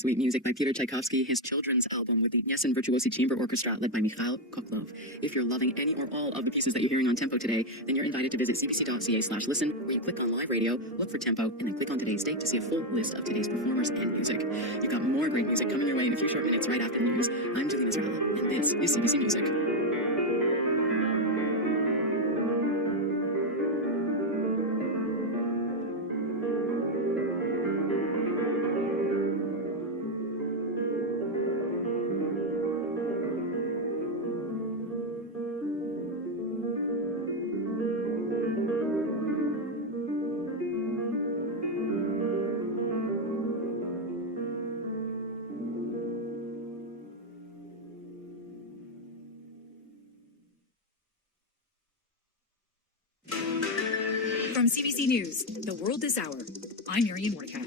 Sweet music by Peter Tchaikovsky, his children's album with the Yesen Virtuosi Chamber Orchestra led by Mikhail Koklov. If you're loving any or all of the pieces that you're hearing on Tempo today, then you're invited to visit cbc.ca/listen, where you click on live radio, look for Tempo, and then click on today's date to see a full list of today's performers and music. You've got more great music coming your way in a few short minutes right after the news. I'm Julie Nazralla, and this is CBC Music. From CBC News, the world this hour, I'm Marian Mordecai.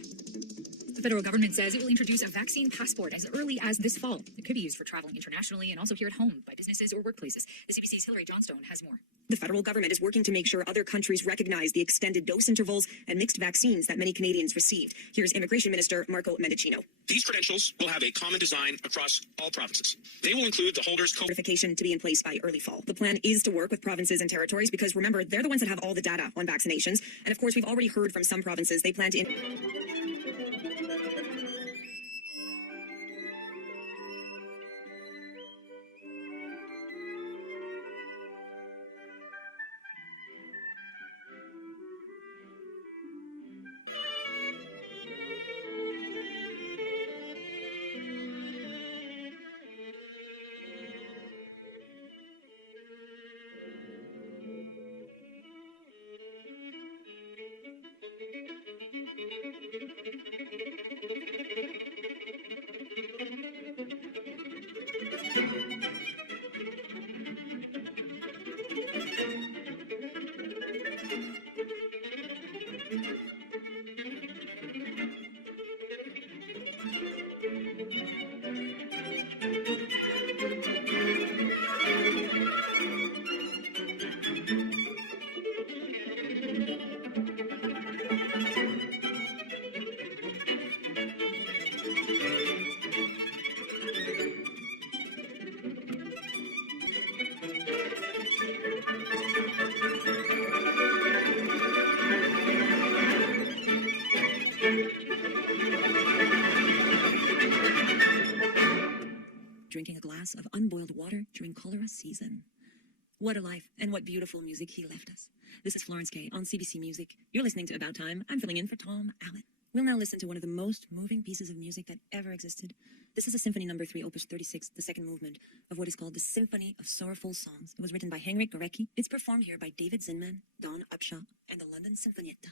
The federal government says it will introduce a vaccine passport as early as this fall. It could be used for traveling internationally and also here at home by businesses or workplaces. The CBC's Hillary Johnstone has more. The federal government is working to make sure other countries recognize the extended dose intervals and mixed vaccines that many Canadians received. Here's Immigration Minister Marco Mendicino. These credentials will have a common design across all provinces. They will include the holder's certification to be in place by early fall. The plan is to work with provinces and territories because, remember, they're the ones that have all the data on vaccinations. And of course, we've already heard from some provinces they plan to... Drinking a glass of unboiled water during cholera season. What a life, and what beautiful music he left us. This is Florence Kay on CBC Music. You're listening to About Time. I'm filling in for Tom Allen. We'll now listen to one of the most moving pieces of music that ever existed. This is a Symphony No. 3, Opus 36, the second movement of what is called the Symphony of Sorrowful Songs. It was written by Henryk Gorecki. It's performed here by David Zinman, Don Upshaw, and the London Sinfonietta.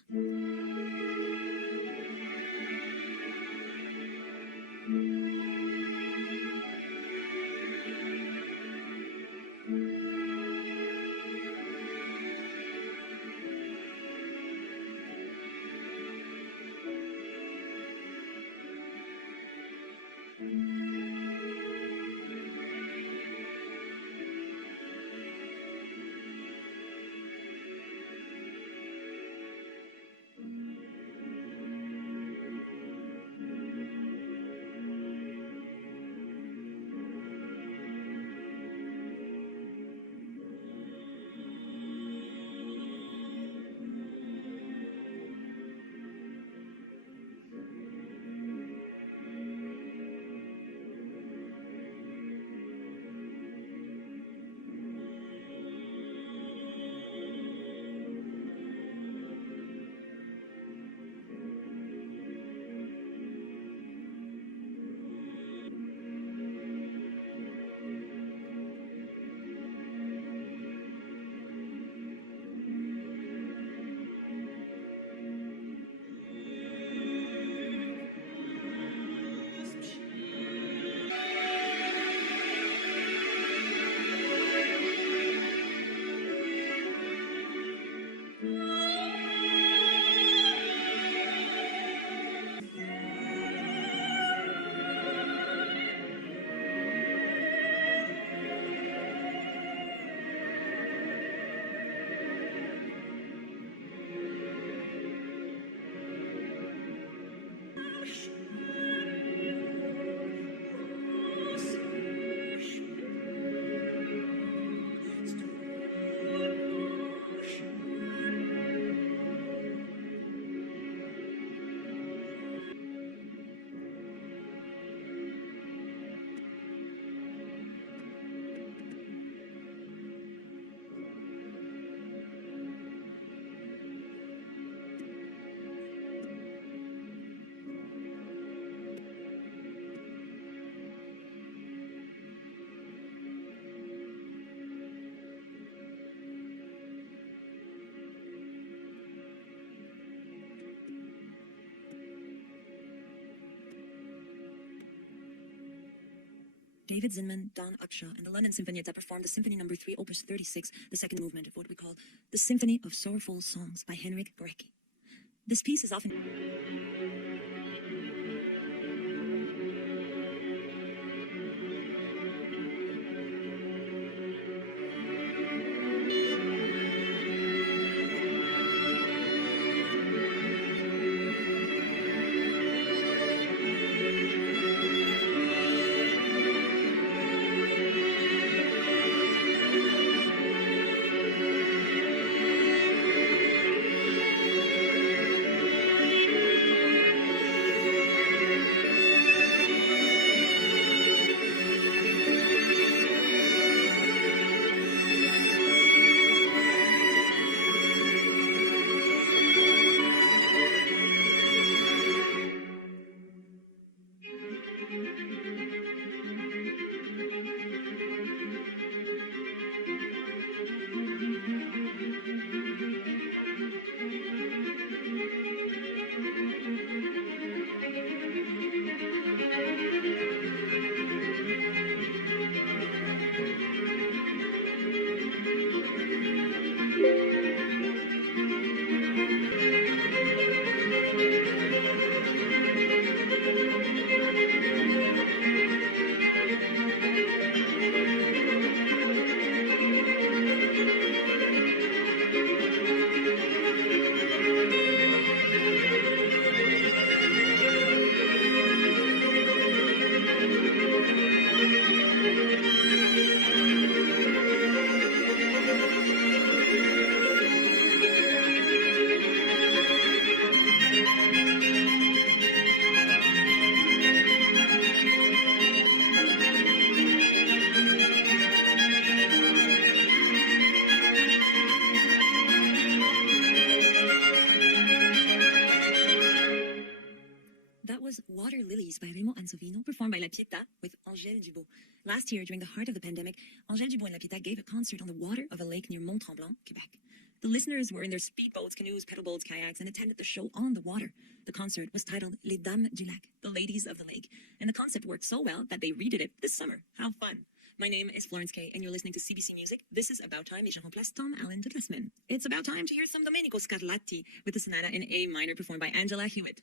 David Zinman, Don Upshaw, and the London Symphonietta performed the Symphony No. 3, Opus 36, the second movement of what we call the Symphony of Sorrowful Songs by Henryk Gorecki. This piece is often... Water Lilies by Raymond Ansovino, performed by La Pietà with Angèle Dubois. Last year, during the heart of the pandemic, Angèle Dubois and La Pietà gave a concert on the water of a lake near Mont-Tremblant, Quebec. The listeners were in their speedboats, canoes, pedal boats, kayaks, and attended the show on the water. The concert was titled Les Dames du Lac, the Ladies of the Lake, and the concept worked so well that they redid it this summer. How fun! My name is Florence Kay, and you're listening to CBC Music. This is About Time, et je remplace Tom Allen toute la semaine. It's about time to hear some Domenico Scarlatti with the sonata in A minor performed by Angela Hewitt.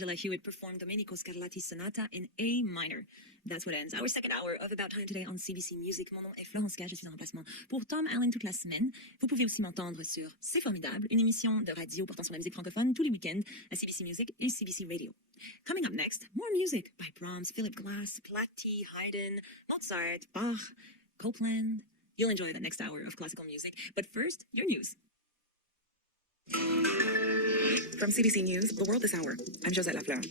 Angela Hewitt performed Domenico Scarlatti's sonata in A minor. That's what ends our second hour of About Time today on CBC Music. Mon nom est Florence K, je suis en remplacement pour Tom Allen toute la semaine. Vous pouvez aussi m'entendre sur C'est Formidable, une émission de radio portant sur la musique francophone tous les week-ends à CBC Music et CBC Radio. Coming up next, more music by Brahms, Philip Glass, Platti, Haydn, Mozart, Bach, Copland. You'll enjoy the next hour of classical music, but first, your news. From CBC News, The World This Hour, I'm Josette Lafleur.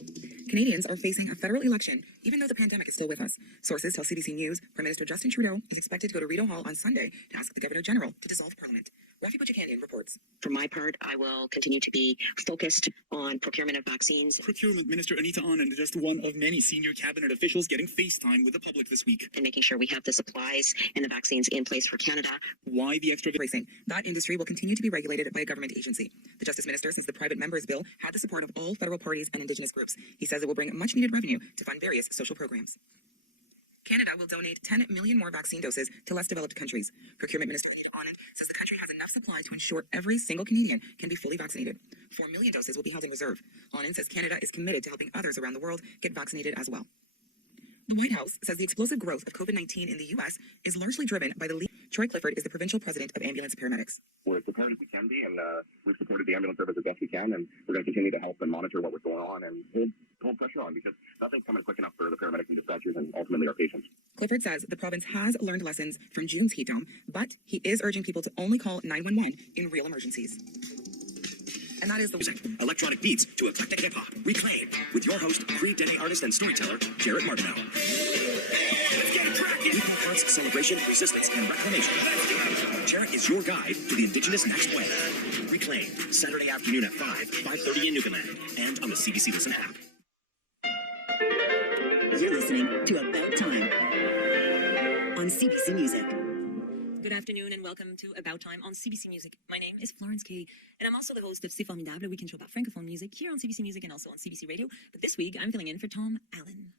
Canadians are facing a federal election, even though the pandemic is still with us. Sources tell CBC News Prime Minister Justin Trudeau is expected to go to Rideau Hall on Sunday to ask the Governor General to dissolve Parliament. Rafi Bouchikanian reports. For my part, I will continue to be focused on procurement of vaccines. Procurement Minister Anita Anand, just one of many senior cabinet officials getting FaceTime with the public this week. And making sure we have the supplies and the vaccines in place for Canada. Why the extra Racing. That industry will continue to be regulated by a government agency. The Justice Minister says the private members bill had the support of all federal parties and Indigenous groups. He says it will bring much needed revenue to fund various social programs. Canada will donate 10 million more vaccine doses to less developed countries. Procurement Minister Anita Anand says the country has enough supply to ensure every single Canadian can be fully vaccinated. 4 million doses will be held in reserve. Anand says Canada is committed to helping others around the world get vaccinated as well. The White House says the explosive growth of COVID-19 in the U.S. is largely driven by the lead. Troy Clifford is the provincial president of ambulance paramedics. We're as prepared as we can be, and we've supported the ambulance service as best we can, and we're going to continue to help and monitor what was going on and hold pressure on, because nothing's coming quick enough for the paramedics and dispatchers and ultimately our patients. Clifford says the province has learned lessons from June's heat dome, but he is urging people to only call 911 in real emergencies. And that is the music, electronic beats to eclectic hip-hop. Reclaim with your host, Cree Dene artist and storyteller, Jarrett Martineau. Let's get it cracking! Hip-hop counts, celebration, resistance, and reclamation. Jarrett is your guide to the Indigenous next wave. Reclaim, Saturday afternoon at 5:30 in Newfoundland, and on the CBC Listen app. You're listening to About Time on CBC Music. Good afternoon and welcome to About Time on CBC Music. My name is Florence Kay, and I'm also the host of C'est Formidable, a weekend show about francophone music here on CBC Music and also on CBC Radio. But this week, I'm filling in for Tom Allen.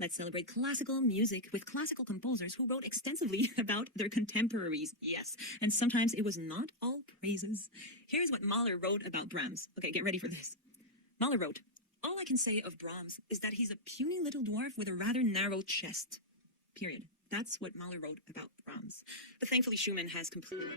Let's celebrate classical music with classical composers who wrote extensively about their contemporaries. Yes, and sometimes it was not all praises. Here's what Mahler wrote about Brahms. Okay, get ready for this. Mahler wrote, "All I can say of Brahms is that he's a puny little dwarf with a rather narrow chest. Period." That's what Mahler wrote about Brahms. But thankfully, Schumann has completely...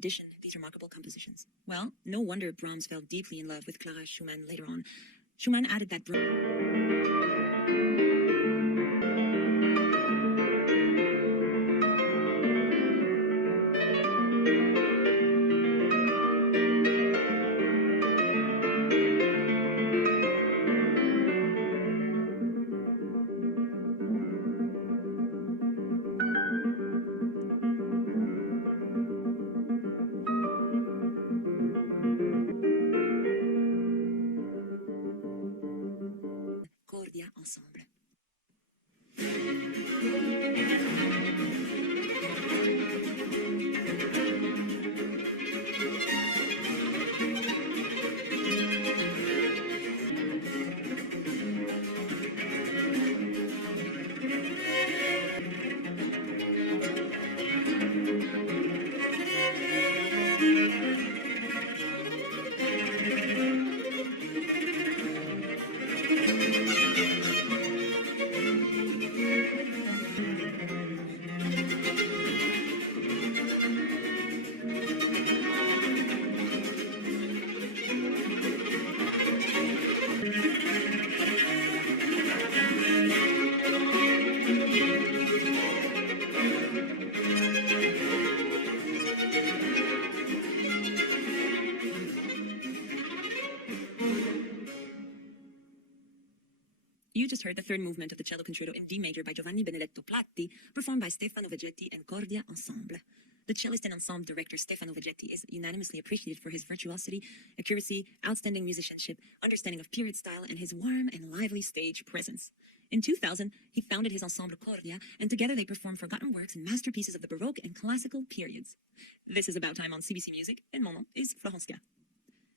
addition, these remarkable compositions. Well, no wonder Brahms fell deeply in love with Clara Schumann later on. Schumann added that Cordia ensemble. You just heard the third movement of the cello concerto in D major by Giovanni Benedetto Platti, performed by Stefano Vegetti and Cordia Ensemble. The cellist and ensemble director Stefano Vegetti is unanimously appreciated for his virtuosity, accuracy, outstanding musicianship, understanding of period style, and his warm and lively stage presence. In 2000, he founded his ensemble Cordia, and together they performed forgotten works and masterpieces of the Baroque and classical periods. This is About Time on CBC Music, and mon nom is Florence Gall.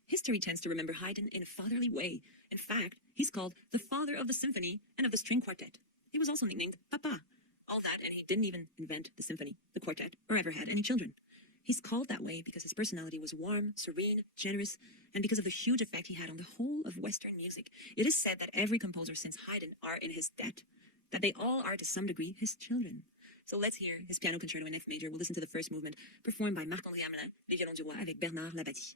History tends to remember Haydn in a fatherly way. In fact, he's called the father of the symphony and of the string quartet. He was also nicknamed Papa. All that, and he didn't even invent the symphony, the quartet, or ever had any children. He's called that way because his personality was warm, serene, generous, and because of the huge effect he had on the whole of Western music. It is said that every composer since Haydn are in his debt, that they all are to some degree his children. So let's hear his piano concerto in F major. We'll listen to the first movement, performed by Marc-André Hamelin, les violons du roi, avec Bernard Labadie.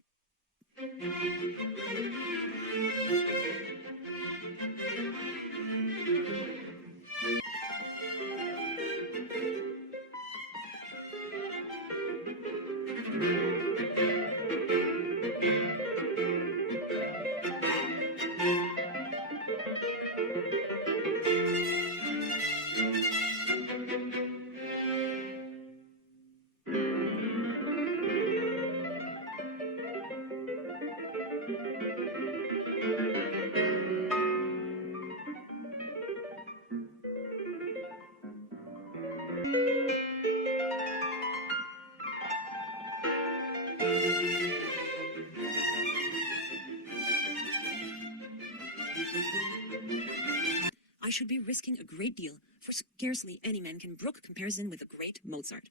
I should be risking a great deal, for scarcely any man can brook comparison with the great Mozart.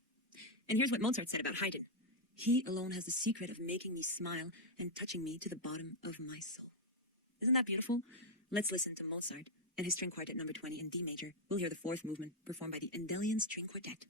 And here's what Mozart said about Haydn. He alone has the secret of making me smile and touching me to the bottom of my soul. Isn't that beautiful? Let's listen to Mozart and his string quartet number 20 in D major. We'll hear the fourth movement performed by the Endelian String Quartet.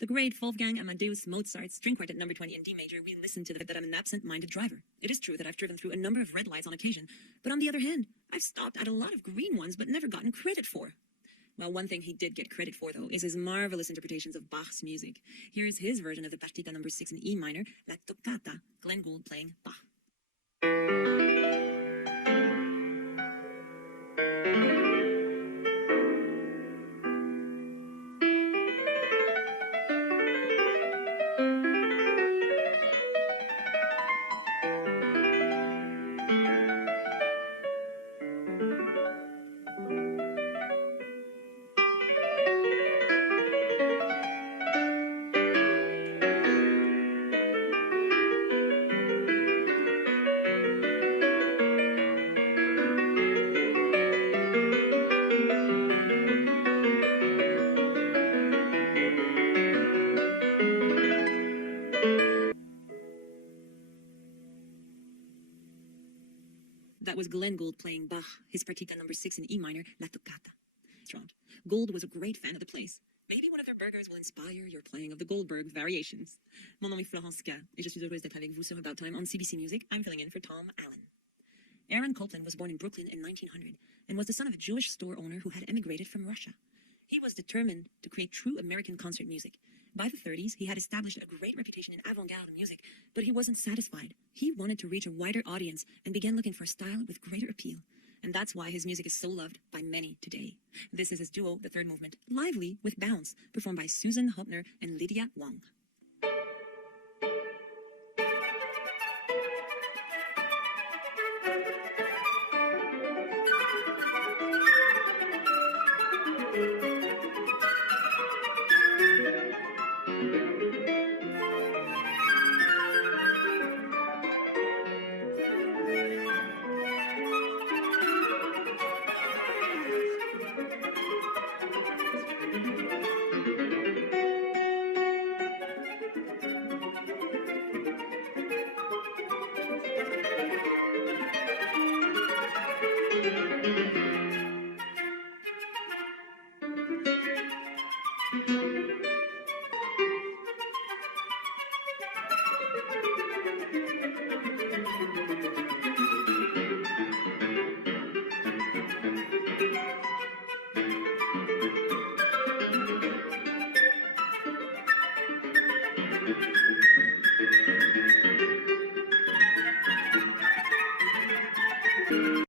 The great Wolfgang Amadeus Mozart's String Quartet No. 20 in D major, we listen to that I'm an absent-minded driver. It is true that I've driven through a number of red lights on occasion, but on the other hand, I've stopped at a lot of green ones but never gotten credit for. Well, one thing he did get credit for, though, is his marvelous interpretations of Bach's music. Here's his version of the Partita No. 6 in E minor, La Toccata, Glenn Gould playing Bach. That was Glenn Gould playing Bach, his Partita No. 6 in E minor, La Toccata. Gould was a great fan of the place. Maybe one of their burgers will inspire your playing of the Goldberg variations. Mon nom est Florence K. et je suis heureuse d'être avec vous sur About Time on CBC Music. I'm filling in for Tom Allen. Aaron Copland was born in Brooklyn in 1900 and was the son of a Jewish store owner who had emigrated from Russia. He was determined to create true American concert music. By the 30s, he had established a great reputation in avant-garde music, but he wasn't satisfied. He wanted to reach a wider audience and began looking for a style with greater appeal. And that's why his music is so loved by many today. This is his duo, The Third Movement, lively with bounce, performed by Susan Hopner and Lydia Wong.